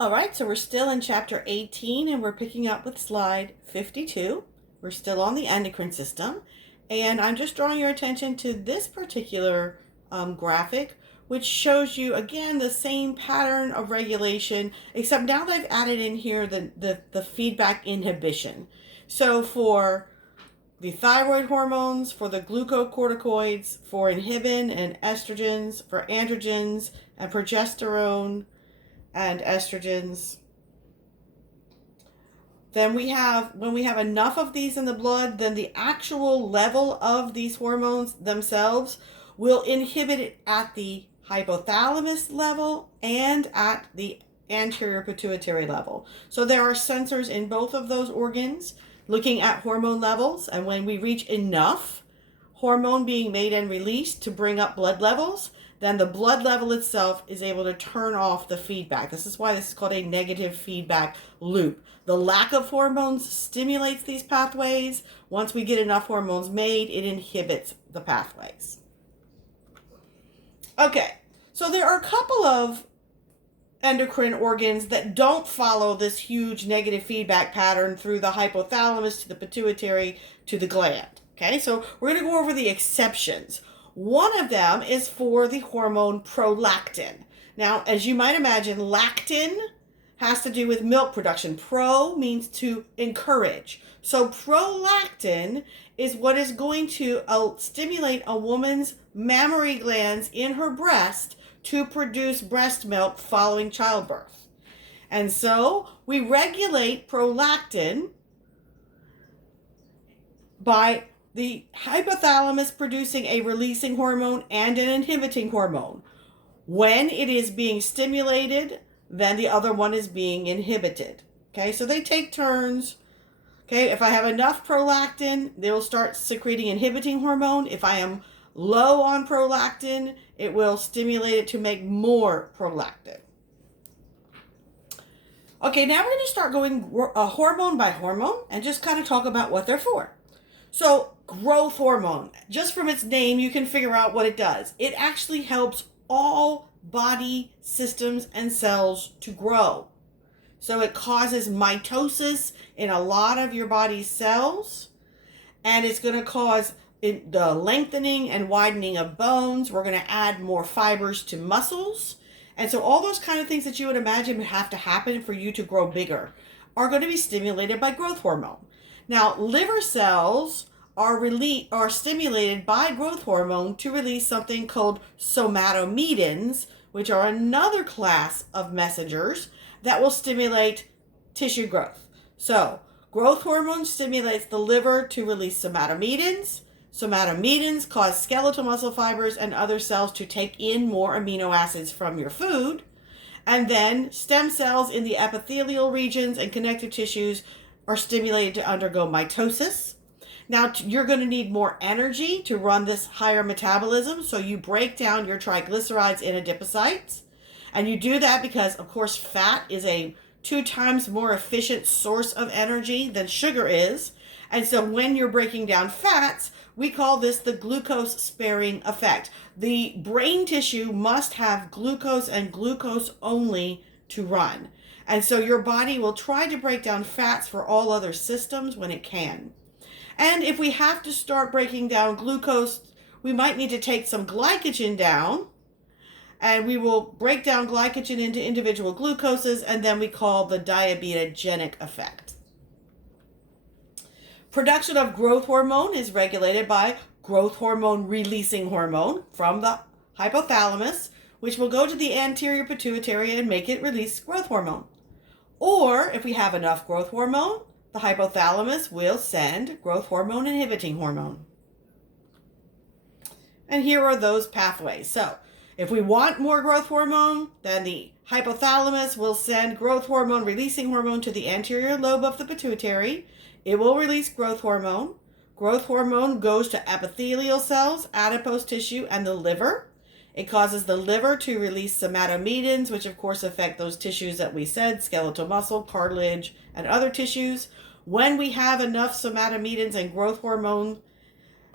All right, so we're still in chapter 18 and we're picking up with slide 52. We're still on the endocrine system. And I'm just drawing your attention to this particular graphic, which shows you again the same pattern of regulation, except now they've added in here the feedback inhibition. So for the thyroid hormones, for the glucocorticoids, for inhibin and estrogens, for androgens and progesterone and estrogens. Then when we have enough of these in the blood, then the actual level of these hormones themselves will inhibit it at the hypothalamus level and at the anterior pituitary level. So there are sensors in both of those organs looking at hormone levels, and when we reach enough hormone being made and released to bring up blood levels, then the blood level itself is able to turn off the feedback. This is why this is called a negative feedback loop. The lack of hormones stimulates these pathways. Once we get enough hormones made, it inhibits the pathways. Okay, so there are a couple of endocrine organs that don't follow this huge negative feedback pattern through the hypothalamus to the pituitary to the gland. Okay, so we're going to go over the exceptions. One of them is for the hormone prolactin. Now, as you might imagine, lactin has to do with milk production. Pro means to encourage. So prolactin is what is going to stimulate a woman's mammary glands in her breast to produce breast milk following childbirth. And so we regulate prolactin by the hypothalamus producing a releasing hormone and an inhibiting hormone. When it is being stimulated, then the other one is being inhibited. Okay, so they take turns. Okay, if I have enough prolactin, they'll start secreting inhibiting hormone. If I am low on prolactin, it will stimulate it to make more prolactin. Okay, now we're going to start going hormone by hormone and just kind of talk about what they're for. So growth hormone, just from its name, you can figure out what it does. It actually helps all body systems and cells to grow. So it causes mitosis in a lot of your body's cells, and it's going to cause the lengthening and widening of bones. We're going to add more fibers to muscles. And so all those kind of things that you would imagine would have to happen for you to grow bigger are going to be stimulated by growth hormone. Now, liver cells are stimulated by growth hormone to release something called somatomedins, which are another class of messengers that will stimulate tissue growth. So, growth hormone stimulates the liver to release somatomedins. Somatomedins cause skeletal muscle fibers and other cells to take in more amino acids from your food. And then stem cells in the epithelial regions and connective tissues are stimulated to undergo mitosis. Now, you're going to need more energy to run this higher metabolism, so you break down your triglycerides in adipocytes. And you do that because, of course, fat is a 2 times more efficient source of energy than sugar is. And so when you're breaking down fats, we call this the glucose sparing effect. The brain tissue must have glucose and glucose only to run. And so your body will try to break down fats for all other systems when it can. And if we have to start breaking down glucose, we might need to take some glycogen down, and we will break down glycogen into individual glucoses, and then we call the diabetogenic effect. Production of growth hormone is regulated by growth hormone releasing hormone from the hypothalamus, which will go to the anterior pituitary and make it release growth hormone. Or if we have enough growth hormone, the hypothalamus will send growth hormone inhibiting hormone. And here are those pathways. So if we want more growth hormone, then the hypothalamus will send growth hormone releasing hormone to the anterior lobe of the pituitary. It will release growth hormone. Growth hormone goes to epithelial cells, adipose tissue, and the liver. It causes the liver to release somatomedins, which of course affect those tissues that we said, skeletal muscle, cartilage, and other tissues. When we have enough somatomedins and growth hormone,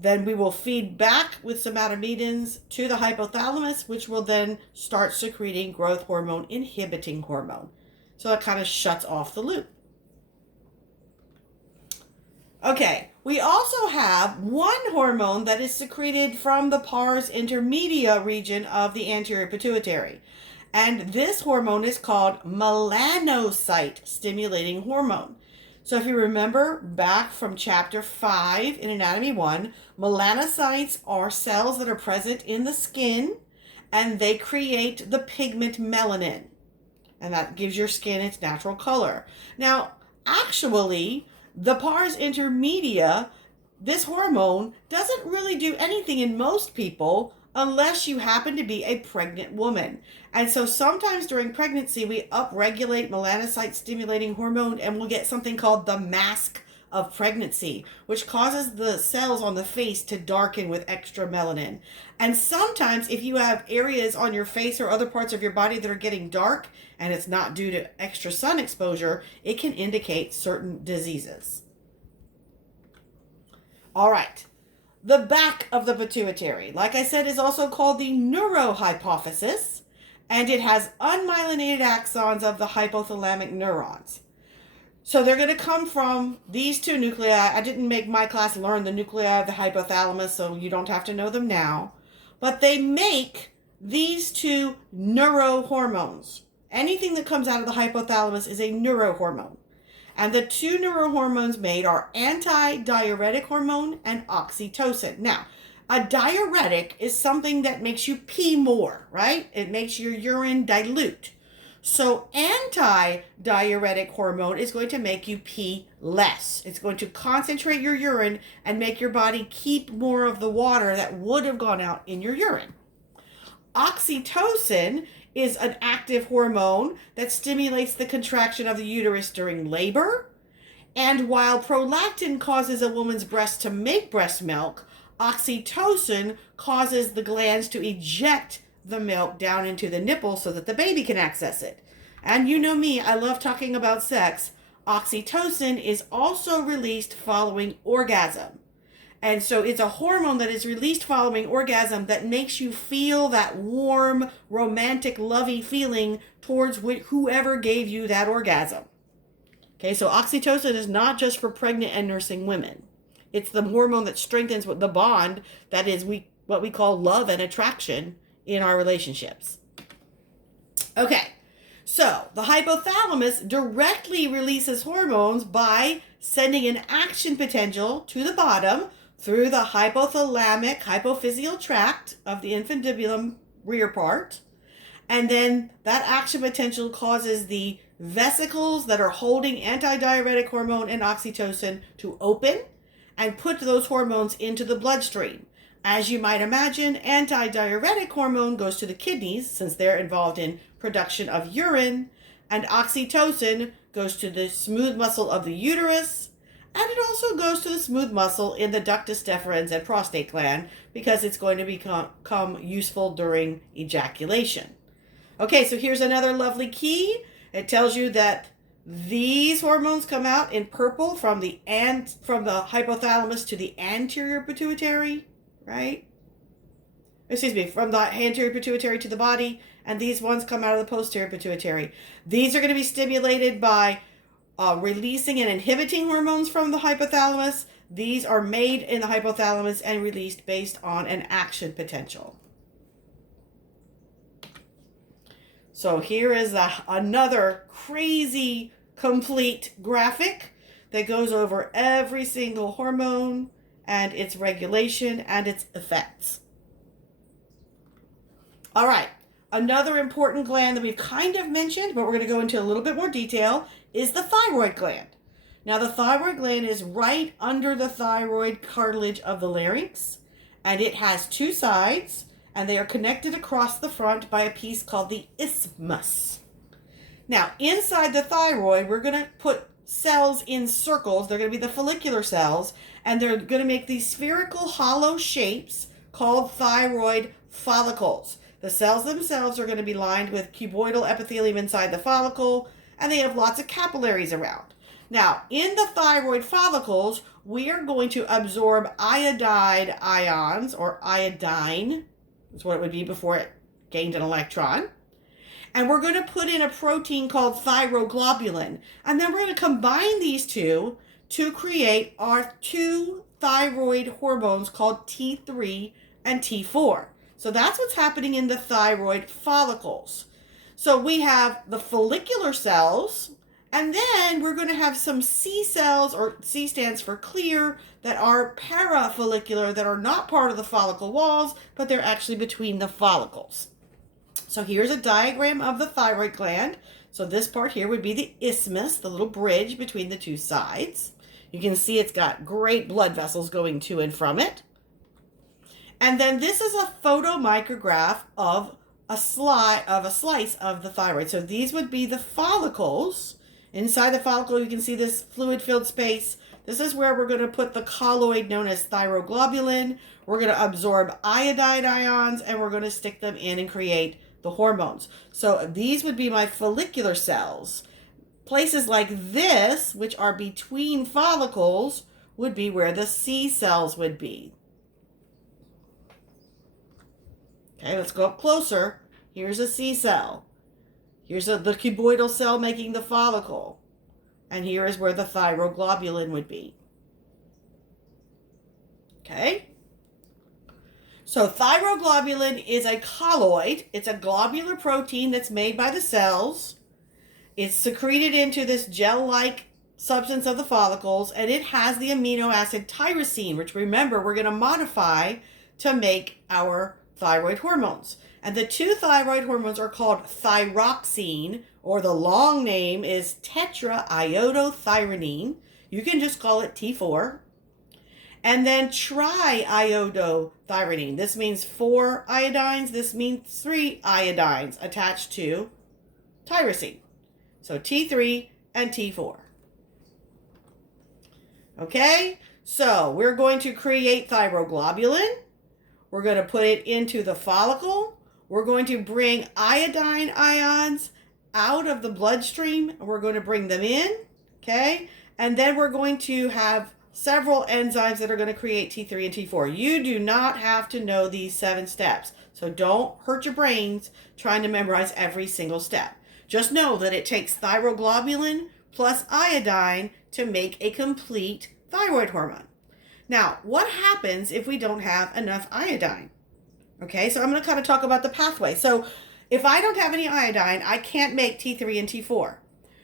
then we will feed back with somatomedins to the hypothalamus, which will then start secreting growth hormone inhibiting hormone. So it kind of shuts off the loop. Okay, we also have one hormone that is secreted from the pars intermedia region of the anterior pituitary. And this hormone is called melanocyte stimulating hormone. So if you remember back from chapter 5 in Anatomy 1, melanocytes are cells that are present in the skin, and they create the pigment melanin. And that gives your skin its natural color. Now, actually, the pars intermedia, this hormone, doesn't really do anything in most people unless you happen to be a pregnant woman. And so sometimes during pregnancy, we upregulate melanocyte stimulating hormone and we'll get something called the mask of pregnancy, which causes the cells on the face to darken with extra melanin. And sometimes if you have areas on your face or other parts of your body that are getting dark and it's not due to extra sun exposure, it can indicate certain diseases. All right. The back of the pituitary, like I said, is also called the neurohypophysis, and it has unmyelinated axons of the hypothalamic neurons. So they're going to come from these two nuclei. I didn't make my class learn the nuclei of the hypothalamus, so you don't have to know them now. But they make these two neurohormones. Anything that comes out of the hypothalamus is a neurohormone. And the two neurohormones made are anti-diuretic hormone and oxytocin. Now, a diuretic is something that makes you pee more, right? It makes your urine dilute. So anti-diuretic hormone is going to make you pee less. It's going to concentrate your urine and make your body keep more of the water that would have gone out in your urine. Oxytocin is an active hormone that stimulates the contraction of the uterus during labor. And while prolactin causes a woman's breast to make breast milk, oxytocin causes the glands to eject the milk down into the nipple so that the baby can access it. And you know me, I love talking about sex. Oxytocin is also released following orgasm. And so it's a hormone that is released following orgasm that makes you feel that warm, romantic, lovey feeling towards whoever gave you that orgasm. Okay, so oxytocin is not just for pregnant and nursing women. It's the hormone that strengthens the bond that is what we call love and attraction in our relationships. Okay, so the hypothalamus directly releases hormones by sending an action potential to the bottom through the hypothalamic hypophyseal tract of the infundibulum rear part. And then that action potential causes the vesicles that are holding anti-diuretic hormone and oxytocin to open and put those hormones into the bloodstream. As you might imagine, anti-diuretic hormone goes to the kidneys since they're involved in production of urine, and oxytocin goes to the smooth muscle of the uterus, and it also goes to the smooth muscle in the ductus deferens and prostate gland because it's going to become useful during ejaculation. Okay, so here's another lovely key. It tells you that these hormones come out in purple from the hypothalamus to the anterior pituitary, right? From the anterior pituitary to the body, and these ones come out of the posterior pituitary. These are going to be stimulated by releasing and inhibiting hormones from the hypothalamus. These are made in the hypothalamus and released based on an action potential. So here is another crazy complete graphic that goes over every single hormone and its regulation and its effects. All right, another important gland that we've kind of mentioned, but we're going to go into a little bit more detail, is the thyroid gland. Now, the thyroid gland is right under the thyroid cartilage of the larynx, and it has two sides, and they are connected across the front by a piece called the isthmus. Now, inside the thyroid, we're going to put cells in circles. They're going to be the follicular cells, and they're going to make these spherical hollow shapes called thyroid follicles. The cells themselves are going to be lined with cuboidal epithelium inside the follicle, and they have lots of capillaries around. Now, in the thyroid follicles, we are going to absorb iodide ions, or iodine, is what it would be before it gained an electron. And we're going to put in a protein called thyroglobulin. And then we're going to combine these two to create our two thyroid hormones called T3 and T4. So that's what's happening in the thyroid follicles. So we have the follicular cells, and then we're going to have some C cells, or C stands for clear, that are parafollicular, that are not part of the follicle walls, but they're actually between the follicles. So here's a diagram of the thyroid gland. So this part here would be the isthmus, the little bridge between the two sides. You can see it's got great blood vessels going to and from it. And then this is a photomicrograph of a slice of the thyroid. So these would be the follicles. Inside the follicle, you can see this fluid-filled space. This is where we're going to put the colloid known as thyroglobulin. We're going to absorb iodide ions, and we're going to stick them in and create the hormones. So these would be my follicular cells. Places like this, which are between follicles, would be where the C cells would be. Okay, let's go up closer. Here's a C cell. Here's the cuboidal cell making the follicle. And here is where the thyroglobulin would be. Okay? So thyroglobulin is a colloid. It's a globular protein that's made by the cells. It's secreted into this gel-like substance of the follicles, and it has the amino acid tyrosine, which, remember, we're going to modify to make our thyroid hormones. And the two thyroid hormones are called thyroxine, or the long name is tetraiodothyronine. You can just call it T4. And then triiodothyronine. This means 4 iodines. This means 3 iodines attached to tyrosine. So T3 and T4. Okay, so we're going to create thyroglobulin. We're going to put it into the follicle. We're going to bring iodine ions out of the bloodstream. We're going to bring them in, okay? And then we're going to have several enzymes that are going to create T3 and T4. You do not have to know these 7 steps. So don't hurt your brains trying to memorize every single step. Just know that it takes thyroglobulin plus iodine to make a complete thyroid hormone. Now, what happens if we don't have enough iodine? Okay, so I'm going to kind of talk about the pathway. So if I don't have any iodine, I can't make T3 and T4.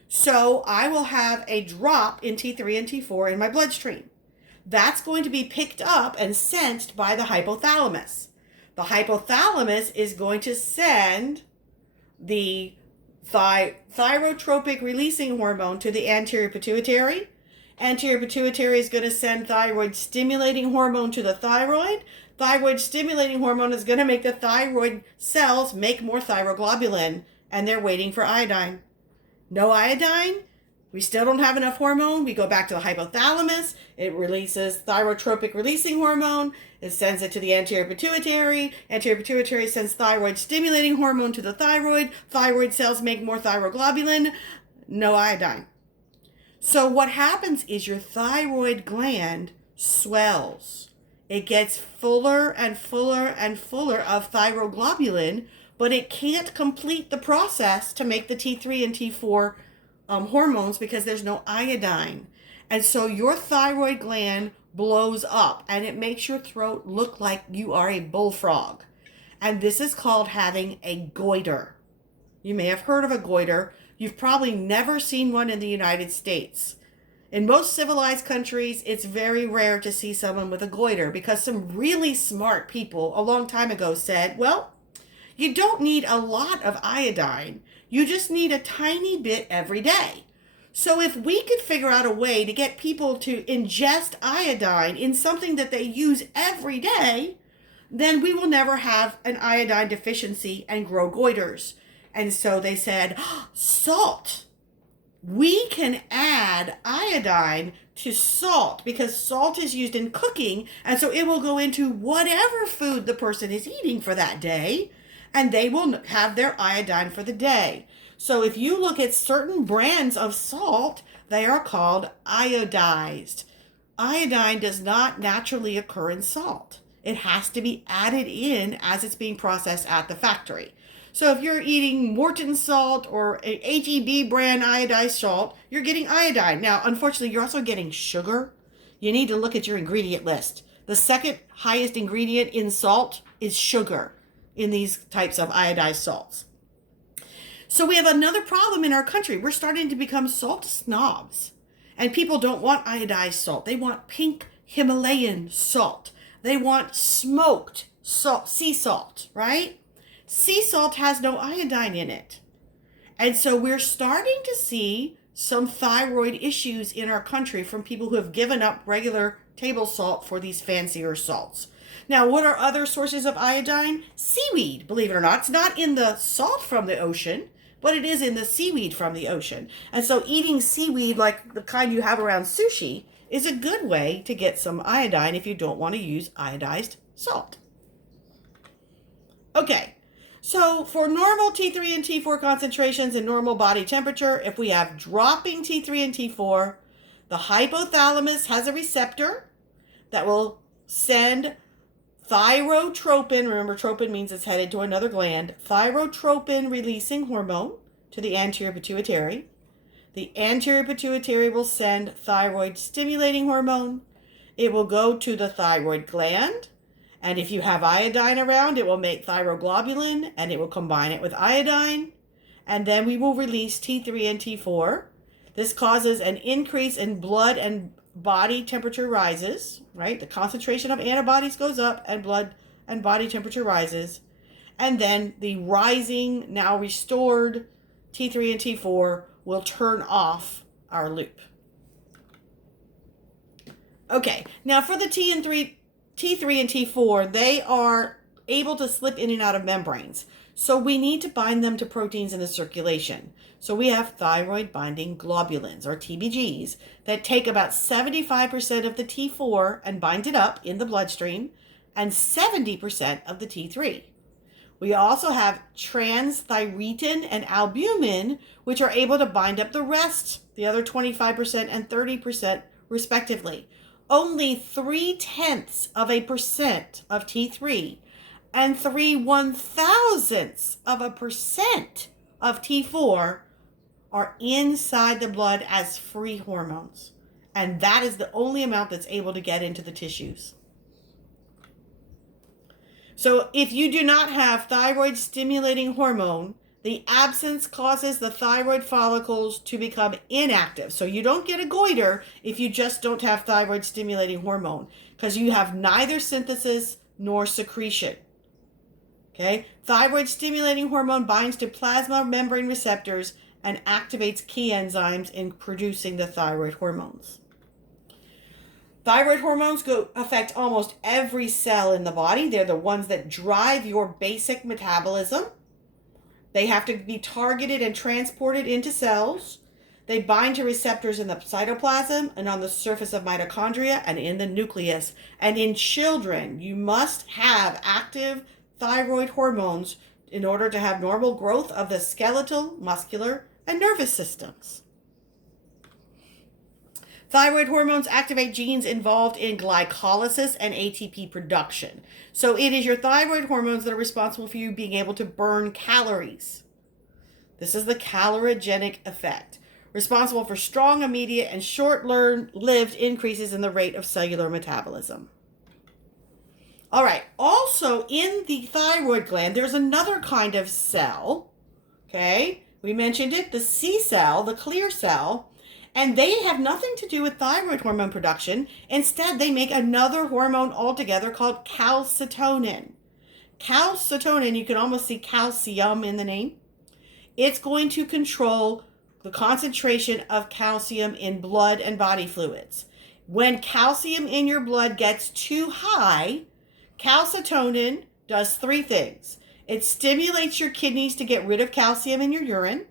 So I will have a drop in T3 and T4 in my bloodstream. That's going to be picked up and sensed by the hypothalamus. The hypothalamus is going to send the thyrotropic releasing hormone to the anterior pituitary. Anterior pituitary is going to send thyroid stimulating hormone to the thyroid. Thyroid stimulating hormone is going to make the thyroid cells make more thyroglobulin, and they're waiting for iodine. No iodine, we still don't have enough hormone. We go back to the hypothalamus. It releases thyrotropic releasing hormone. It sends it to the anterior pituitary. Anterior pituitary sends thyroid stimulating hormone to the thyroid. Thyroid cells make more thyroglobulin. No iodine. So what happens is your thyroid gland swells. It gets fuller and fuller and fuller of thyroglobulin, but it can't complete the process to make the T3 and T4 hormones because there's no iodine. And so your thyroid gland blows up and it makes your throat look like you are a bullfrog. And this is called having a goiter. You may have heard of a goiter. You've probably never seen one in the United States. In most civilized countries, it's very rare to see someone with a goiter because some really smart people a long time ago said, well, you don't need a lot of iodine. You just need a tiny bit every day. So if we could figure out a way to get people to ingest iodine in something that they use every day, then we will never have an iodine deficiency and grow goiters. And so they said, salt. We can add iodine to salt because salt is used in cooking, and so it will go into whatever food the person is eating for that day, and they will have their iodine for the day. So if you look at certain brands of salt, they are called iodized. Iodine does not naturally occur in salt. It has to be added in as it's being processed at the factory. So if you're eating Morton salt or a HEB brand iodized salt, you're getting iodine. Now, unfortunately, you're also getting sugar. You need to look at your ingredient list. The second highest ingredient in salt is sugar in these types of iodized salts. So we have another problem in our country. We're starting to become salt snobs. And people don't want iodized salt. They want pink Himalayan salt. They want smoked salt, sea salt, right? Sea salt has no iodine in it. And so we're starting to see some thyroid issues in our country from people who have given up regular table salt for these fancier salts. Now, what are other sources of iodine? Seaweed, believe it or not. It's not in the salt from the ocean, but it is in the seaweed from the ocean. And so eating seaweed, like the kind you have around sushi, is a good way to get some iodine if you don't want to use iodized salt. Okay. So for normal T3 and T4 concentrations and normal body temperature, if we have dropping T3 and T4, the hypothalamus has a receptor that will send thyrotropin, remember tropin means it's headed to another gland, thyrotropin releasing hormone to the anterior pituitary. The anterior pituitary will send thyroid stimulating hormone. It will go to the thyroid gland. And if you have iodine around, it will make thyroglobulin, and it will combine it with iodine. And then we will release T3 and T4. This causes an increase in blood and body temperature rises, right? The concentration of antibodies goes up, and blood and body temperature rises. And then the rising, now restored T3 and T4 will turn off our loop. Okay, now for the T3 and T4, they are able to slip in and out of membranes. So we need to bind them to proteins in the circulation. So we have thyroid binding globulins, or TBGs, that take about 75% of the T4 and bind it up in the bloodstream, and 70% of the T3. We also have transthyretin and albumin, which are able to bind up the rest, the other 25% and 30% respectively. Only 0.3% of T3 and 0.003% of T4 are inside the blood as free hormones. And that is the only amount that's able to get into the tissues. So if you do not have thyroid stimulating hormone, the absence causes the thyroid follicles to become inactive. So you don't get a goiter if you just don't have thyroid stimulating hormone, because you have neither synthesis nor secretion. Okay? Thyroid stimulating hormone binds to plasma membrane receptors and activates key enzymes in producing the thyroid hormones. Thyroid hormones affect almost every cell in the body. They're the ones that drive your basic metabolism. They have to be targeted and transported into cells. They bind to receptors in the cytoplasm and on the surface of mitochondria and in the nucleus. And in children, you must have active thyroid hormones in order to have normal growth of the skeletal, muscular, and nervous systems. Thyroid hormones activate genes involved in glycolysis and ATP production. So it is your thyroid hormones that are responsible for you being able to burn calories. This is the calorigenic effect, responsible for strong, immediate, and short-lived increases in the rate of cellular metabolism. All right, also in the thyroid gland, there's another kind of cell, okay? We mentioned it, the C cell, the clear cell. And they have nothing to do with thyroid hormone production. Instead, they make another hormone altogether called calcitonin. Calcitonin, you can almost see calcium in the name. It's going to control the concentration of calcium in blood and body fluids. When calcium in your blood gets too high, calcitonin does three things. It stimulates your kidneys to get rid of calcium in your urine.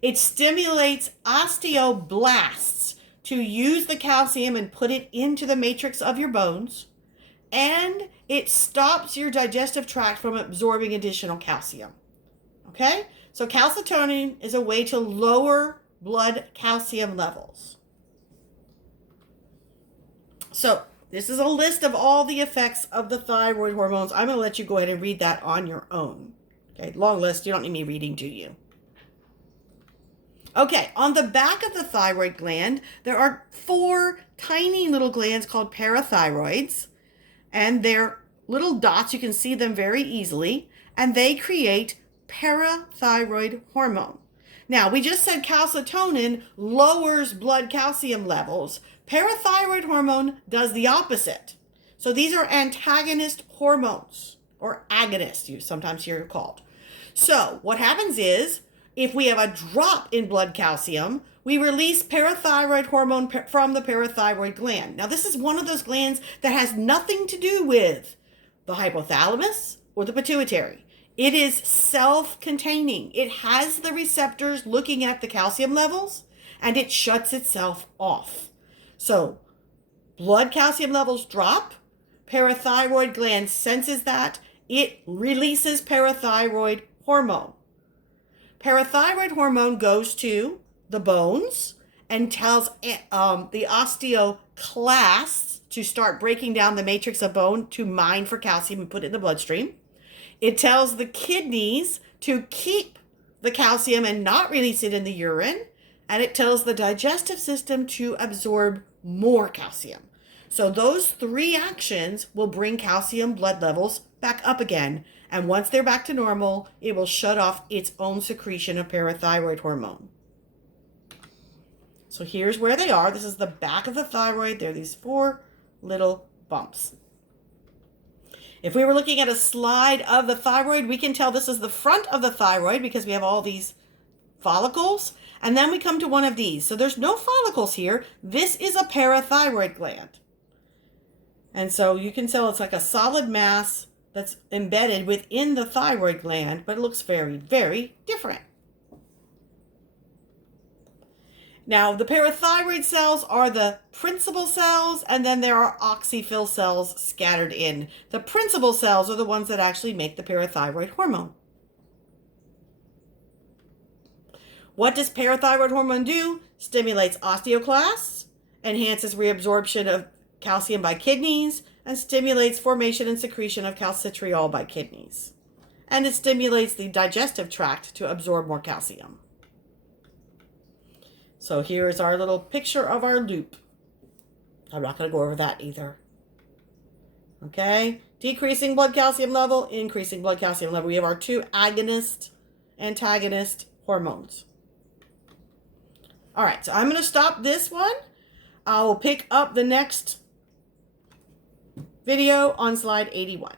It stimulates osteoblasts to use the calcium and put it into the matrix of your bones. And it stops your digestive tract from absorbing additional calcium. Okay? So calcitonin is a way to lower blood calcium levels. So this is a list of all the effects of the thyroid hormones. I'm going to let you go ahead and read that on your own. Okay, long list. You don't need me reading to you. Okay, on the back of the thyroid gland, there are 4 tiny little glands called parathyroids, and they're little dots. You can see them very easily, and they create parathyroid hormone. Now, we just said calcitonin lowers blood calcium levels. Parathyroid hormone does the opposite. So these are antagonist hormones, or agonists, you sometimes hear it called. So what happens is, if we have a drop in blood calcium, we release parathyroid hormone from the parathyroid gland. Now, this is one of those glands that has nothing to do with the hypothalamus or the pituitary. It is self-containing. It has the receptors looking at the calcium levels, and it shuts itself off. So, blood calcium levels drop. Parathyroid gland senses that. It releases parathyroid hormone. Parathyroid hormone goes to the bones and tells the osteoclasts to start breaking down the matrix of bone to mine for calcium and put it in the bloodstream. It tells the kidneys to keep the calcium and not release it in the urine. And it tells the digestive system to absorb more calcium. So those 3 actions will bring calcium blood levels back up again. And once they're back to normal, it will shut off its own secretion of parathyroid hormone. So here's where they are. This is the back of the thyroid. There are these 4 little bumps. If we were looking at a slide of the thyroid, we can tell this is the front of the thyroid because we have all these follicles. And then we come to one of these. So there's no follicles here. This is a parathyroid gland. And so you can tell it's like a solid mass that's embedded within the thyroid gland, but it looks very, very different. Now, the parathyroid cells are the principal cells, and then there are oxyphil cells scattered in. The principal cells are the ones that actually make the parathyroid hormone. What does parathyroid hormone do? Stimulates osteoclasts, enhances reabsorption of calcium by kidneys, and stimulates formation and secretion of calcitriol by kidneys. And it stimulates the digestive tract to absorb more calcium. So here is our little picture of our loop. I'm not going to go over that either. Okay? Decreasing blood calcium level, increasing blood calcium level. We have our 2 agonist, antagonist hormones. All right, so I'm going to stop this one. I will pick up the next video on slide 81.